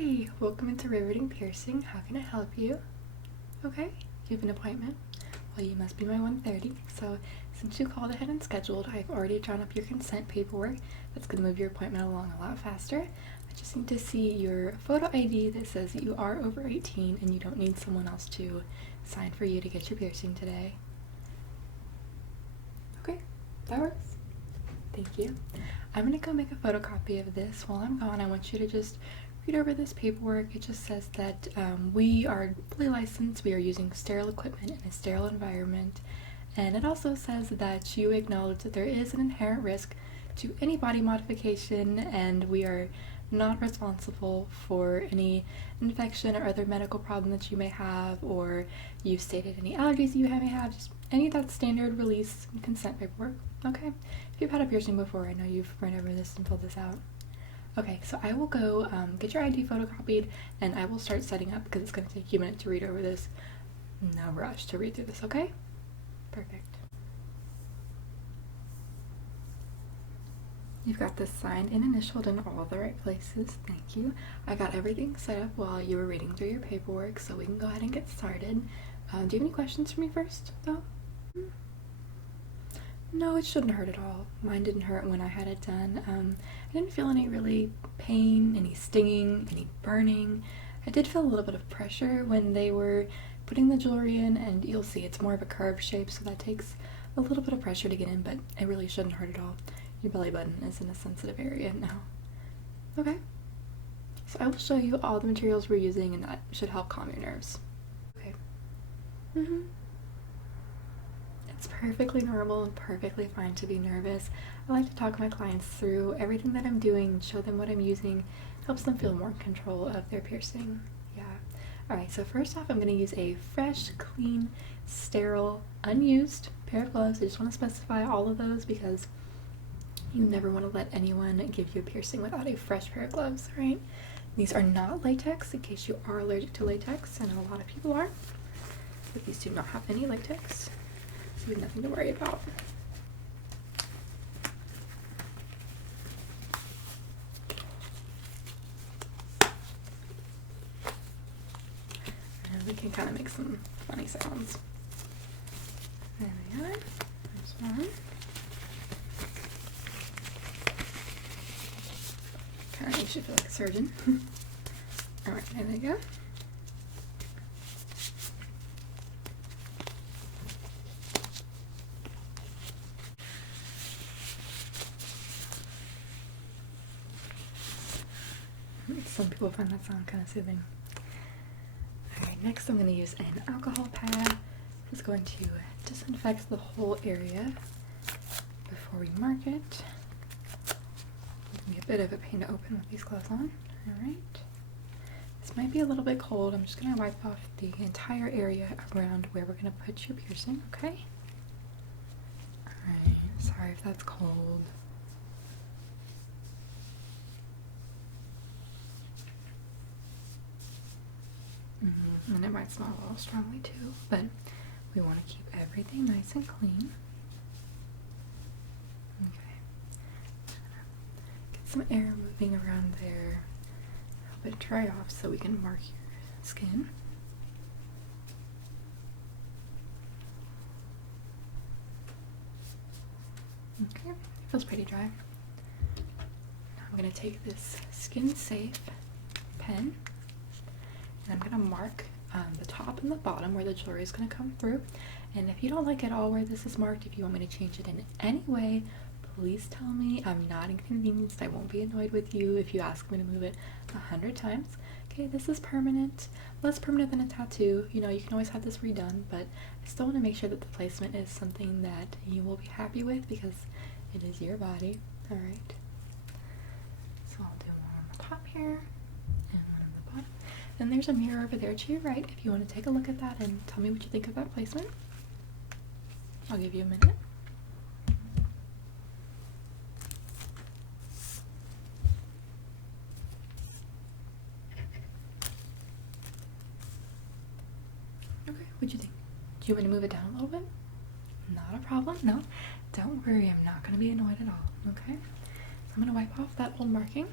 Hi, welcome into Riveting Piercing. How can I help you? Okay, you have an appointment? Well, you must be my 1:30. So since you called ahead and scheduled, I've already drawn up your consent paperwork. That's going to move your appointment along a lot faster. I just need to see your photo ID that says that you are over 18 and you don't need someone else to sign for you to get your piercing today. Okay, that works. Thank you. I'm going to go make a photocopy of this. While I'm gone, I want you to just read over this paperwork. It just says that we are fully licensed, we are using sterile equipment in a sterile environment, and it also says that you acknowledge that there is an inherent risk to any body modification, and we are not responsible for any infection or other medical problem that you may have, or you've stated any allergies you may have, just any of that standard release and consent paperwork. Okay? If you've had a piercing before, I know you've run over this and filled this out. Okay, so I will go get your ID photocopied, and I will start setting up because it's going to take you a minute to read over this. No rush to read through this, okay? Perfect. You've got this signed and initialed in all the right places. Thank you. I got everything set up while you were reading through your paperwork, so we can go ahead and get started. Do you have any questions for me first, though? No, it shouldn't hurt at all. Mine didn't hurt when I had it done. I didn't feel any really pain, any stinging, any burning. I did feel a little bit of pressure when they were putting the jewelry in, and you'll see it's more of a curved shape, so that takes a little bit of pressure to get in, but it really shouldn't hurt at all. Your belly button is in a sensitive area now. Okay. So I will show you all the materials we're using, and that should help calm your nerves. Okay. It's perfectly normal and perfectly fine to be nervous. I like to talk my clients through everything that I'm doing, show them what I'm using, helps them feel more in control of their piercing. Yeah. Alright, so first off, I'm going to use a fresh, clean, sterile, unused pair of gloves. I just want to specify all of those because you never want to let anyone give you a piercing without a fresh pair of gloves, right? These are not latex, in case you are allergic to latex, and a lot of people are, but these do not have any latex. So we have nothing to worry about. And we can kind of make some funny sounds. There we are. There's one. Kind of makes you feel like a surgeon. Alright, there we go. Some people find that sound kind of soothing. Alright, next I'm going to use an alcohol pad. It's going to disinfect the whole area before we mark it. It can be a bit of a pain to open with these gloves on. Alright. This might be a little bit cold. I'm just going to wipe off the entire area around where we're going to put your piercing, okay? Alright, sorry if that's cold. And it might smell a little strongly too, but we want to keep everything nice and clean. Okay. Get some air moving around there. Help it dry off so we can mark your skin. Okay, feels pretty dry. Now I'm going to take this skin safe pen, and I'm going to mark the top and the bottom where the jewelry is going to come through. And if you don't like at all where this is marked, if you want me to change it in any way, please tell me. I'm not inconvenienced. I won't be annoyed with you if you ask me to move it 100 times. Okay, this is permanent. Less permanent than a tattoo. You know, you can always have this redone, but I still want to make sure that the placement is something that you will be happy with because it is your body. Alright. So I'll do one on the top here and one on the bottom. Then there's a mirror over there to your right if you want to take a look at that and tell me what you think of that placement. I'll give you a minute. Okay, what'd you think? Do you want me to move it down a little bit? Not a problem, no. Don't worry, I'm not going to be annoyed at all, okay? So I'm going to wipe off that old marking.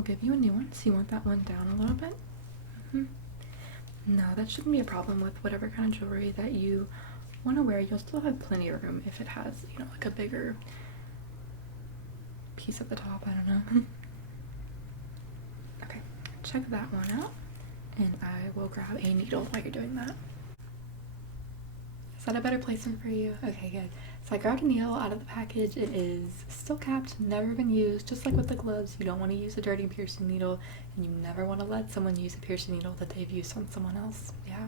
we'll give you a new one. So you want that one down a little bit? No, that shouldn't be a problem with whatever kind of jewelry that you want to wear. You'll still have plenty of room if it has, you know, like a bigger piece at the top. I don't know. Okay, check that one out, and I will grab a needle while you're doing that. Is that a better placement for you? Okay, good. So I grabbed a needle out of the package. It is still capped, never been used. Just like with the gloves, you don't want to use a dirty piercing needle, and you never want to let someone use a piercing needle that they've used on someone else. Yeah?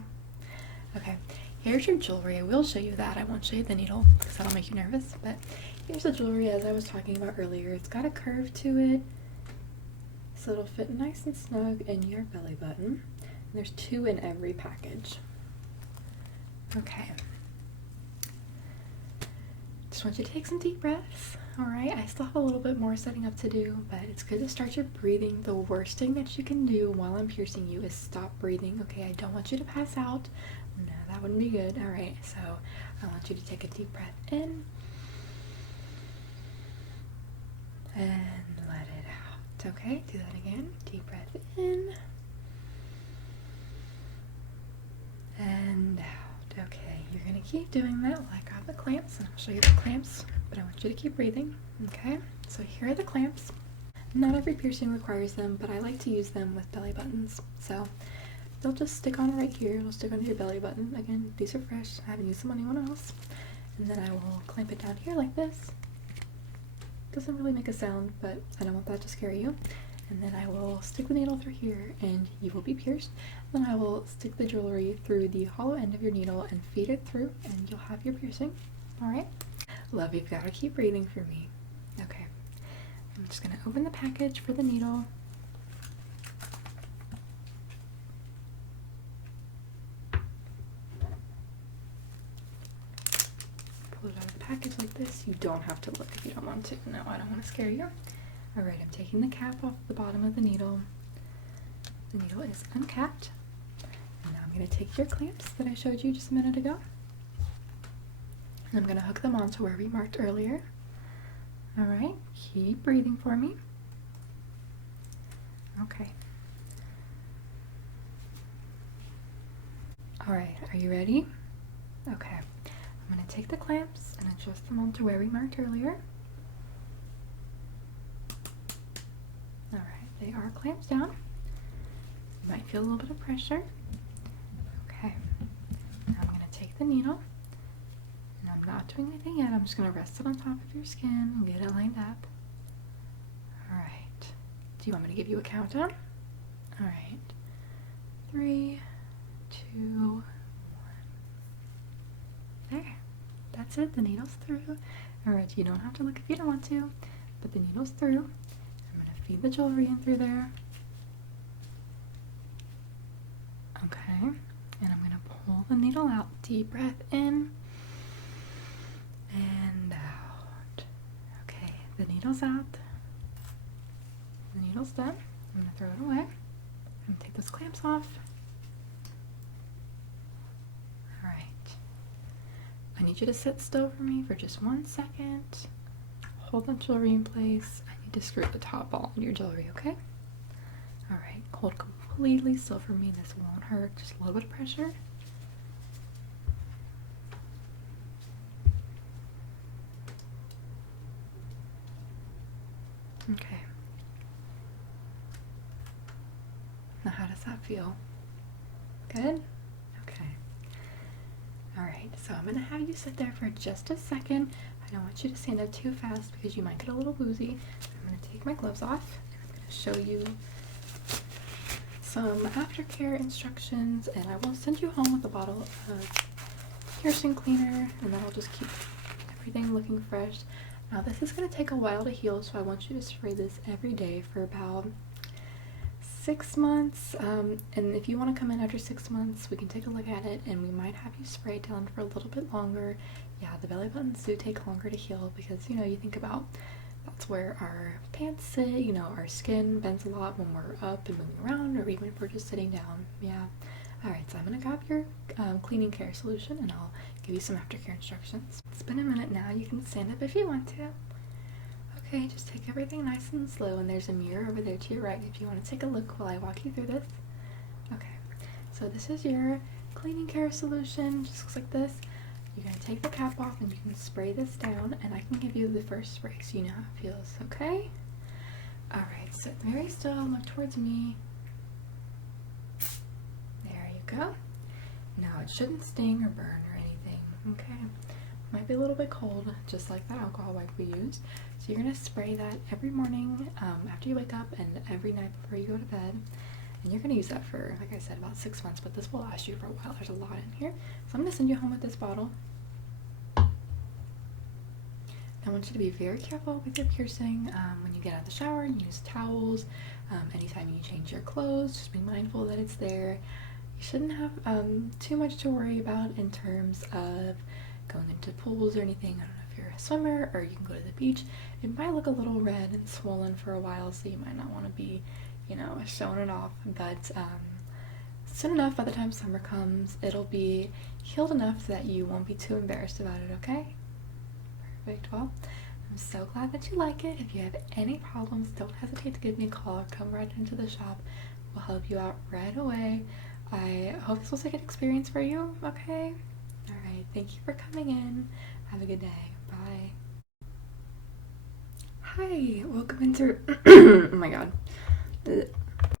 Okay, here's your jewelry. I will show you that. I won't show you the needle because that'll make you nervous, but here's the jewelry as I was talking about earlier. It's got a curve to it, so it'll fit nice and snug in your belly button. And there's 2 in every package. Okay. Just want you to take some deep breaths. Alright, I still have a little bit more setting up to do, but it's good to start your breathing. The worst thing that you can do while I'm piercing you is stop breathing. Okay, I don't want you to pass out. No, that wouldn't be good. Alright, so I want you to take a deep breath in and let it out. Okay, do that again. Deep breath in and out. Okay, you're gonna keep doing that while I grab the clamps, and I'll show you the clamps, but I want you to keep breathing. Okay, so here are the clamps. Not every piercing requires them, but I like to use them with belly buttons. So they'll just stick on right here. It'll stick onto your belly button. Again, these are fresh. I haven't used them on anyone else. And then I will clamp it down here like this. Doesn't really make a sound, but I don't want that to scare you. And then I will stick the needle through here and you will be pierced. Then I will stick the jewelry through the hollow end of your needle and feed it through, and you'll have your piercing. Alright? Love, you've got to keep breathing for me. Okay. I'm just going to open the package for the needle. Pull it out of the package like this. You don't have to look if you don't want to. No, I don't want to scare you. Alright, I'm taking the cap off the bottom of the needle. The needle is uncapped. And now I'm going to take your clamps that I showed you just a minute ago. And I'm going to hook them onto where we marked earlier. Alright, keep breathing for me. Okay. Alright, are you ready? Okay. I'm going to take the clamps and adjust them onto where we marked earlier. Alright, they are clamped down. You might feel a little bit of pressure. Okay. Now I'm going to take the needle, and I'm not doing anything yet. I'm just going to rest it on top of your skin and get it lined up. Alright. Do you want me to give you a countdown? Alright. 3, 2, 1. There. That's it. The needle's through. Alright, you don't have to look if you don't want to, but the needle's through. I'm going to feed the jewelry in through there. Okay, and I'm going to pull the needle out. Deep breath in and out. Okay, the needle's out. The needle's done. I'm going to throw it away. I'm going to take those clamps off. Alright. I need you to sit still for me for just 1 second. Hold the jewelry in place. I need to screw the top ball in your jewelry, okay? Alright, hold completely still for me. This won't hurt. Just a little bit of pressure. Okay. Now how does that feel? Good? Okay. Alright, so I'm going to have you sit there for just a second. I don't want you to stand up too fast because you might get a little woozy. I'm going to take my gloves off and I'm going to show you some aftercare instructions, and I will send you home with a bottle of piercing cleaner, and that'll just keep everything looking fresh. Now this is going to take a while to heal, so I want you to spray this every day for about 6 months, and if you want to come in after 6 months, we can take a look at it, and we might have you spray it down for a little bit longer. Yeah, the belly buttons do take longer to heal because, you know, you think about that's where our pants sit, you know, our skin bends a lot when we're up and moving around, or even if we're just sitting down. Yeah. Alright, so I'm going to grab your cleaning care solution, and I'll give you some aftercare instructions. It's been a minute now. You can stand up if you want to. Okay, just take everything nice and slow, and there's a mirror over there to your right if you want to take a look while I walk you through this. Okay, so this is your cleaning care solution. Just looks like this. You're going to take the cap off and you can spray this down, and I can give you the first spray so you know how it feels, okay? Alright, sit very still, look towards me. There you go. Now it shouldn't sting or burn or anything, okay? Might be a little bit cold, just like the alcohol wipe we used. So you're going to spray that every morning after you wake up and every night before you go to bed. And you're going to use that for, like I said, about 6 months, but this will last you for a while. There's a lot in here. So I'm going to send you home with this bottle. I want you to be very careful with your piercing when you get out of the shower and use towels. Anytime you change your clothes, just be mindful that it's there. You shouldn't have too much to worry about in terms of going into pools or anything. I don't know if you're a swimmer or you can go to the beach. It might look a little red and swollen for a while, so you might not want to be, you know, showing it off, but soon enough, by the time summer comes, it'll be healed enough that you won't be too embarrassed about it, okay? Perfect. Well, I'm so glad that you like it. If you have any problems, don't hesitate to give me a call or come right into the shop. We'll help you out right away. I hope this was a good experience for you, okay? Alright, thank you for coming in. Have a good day. Bye. Hi, welcome into oh my god.